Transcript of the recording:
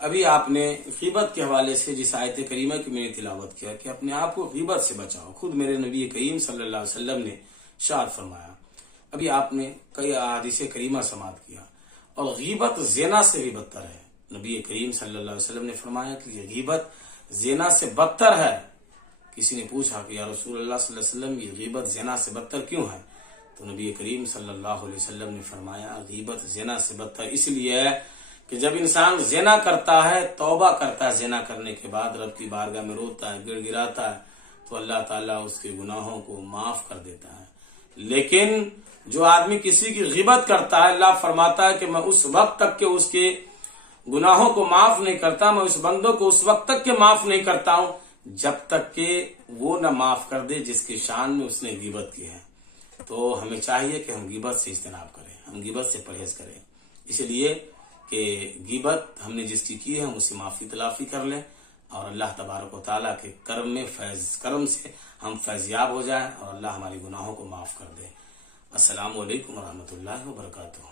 ابھی آپ نے غیبت کے حوالے سے جس آیت کریمہ کی میں نے تلاوت کیا کہ اپنے آپ کو غیبت سے بچاؤ، خود میرے نبی کریم صلی اللہ علیہ وسلم نے ارشاد فرمایا۔ ابھی آپ نے کئی احادیث کریمہ سماعت کیا، اور غیبت زنا سے بھی بدتر ہے۔ نبی کریم صلی اللہ علیہ وسلم نے فرمایا کہ یہ غیبت زنا سے بدتر ہے۔ کسی نے پوچھا کہ یا رسول اللہ صلی اللہ علیہ وسلم یہ غیبت زنا سے بدتر کیوں ہے؟ تو نبی کریم صلی اللہ علیہ وسلم نے فرمایا غیبت زنا سے بدتر اس لیے ہے کہ جب انسان زنا کرتا ہے، توبہ کرتا ہے، زنا کرنے کے بعد رب کی بارگاہ میں روتا ہے، گڑ گڑاتا ہے، تو اللہ تعالیٰ اس کے گناہوں کو معاف کر دیتا ہے۔ لیکن جو آدمی کسی کی غیبت کرتا ہے، اللہ فرماتا ہے کہ میں اس وقت تک کہ اس کے گناہوں کو معاف نہیں کرتا، میں اس بندوں کو اس وقت تک کہ معاف نہیں کرتا ہوں جب تک کہ وہ نہ معاف کر دے جس کی شان میں اس نے غیبت کی ہے۔ تو ہمیں چاہیے کہ ہم غیبت سے اجتناب کریں، ہم غیبت سے پرہیز کریں، اس لیے کہ غیبت ہم نے جس کی کی ہے ہم اسے معافی تلافی کر لیں، اور اللہ تبارک و تعالیٰ کے کرم سے ہم فیضیاب ہو جائیں، اور اللہ ہمارے گناہوں کو معاف کر دے۔ السلام علیکم ورحمۃ اللہ وبرکاتہ۔